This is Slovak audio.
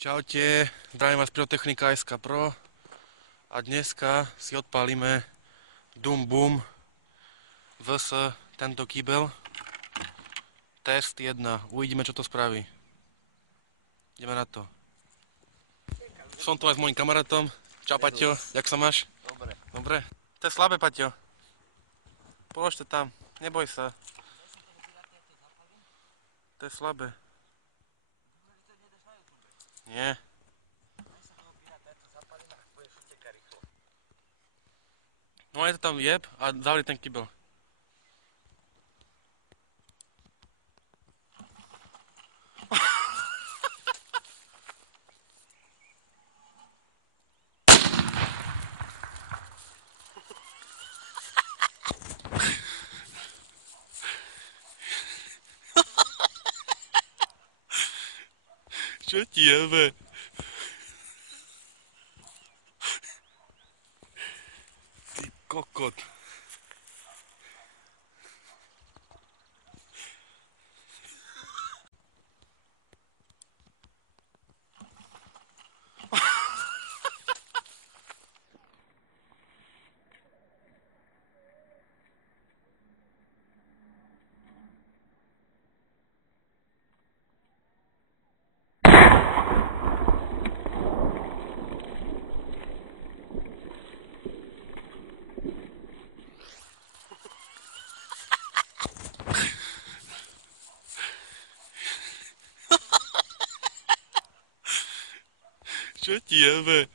Čaute, zdravím vás Pyrotechnika SK Pro a dneska si odpálime Doom Boom vs tento kýbel. Test 1, uvidíme čo to spraví. Ideme na to. Som tu aj s mojím kamarátom. Čau Paťo, jak sa máš? Dobre. Dobre? To je slabé, Paťo. Položte tam, neboj sa. To je slabé. Nie. No je to tam jeb a zavri ten kýbel. Čo ti jebe? Ty kokot. Čo ti jebe?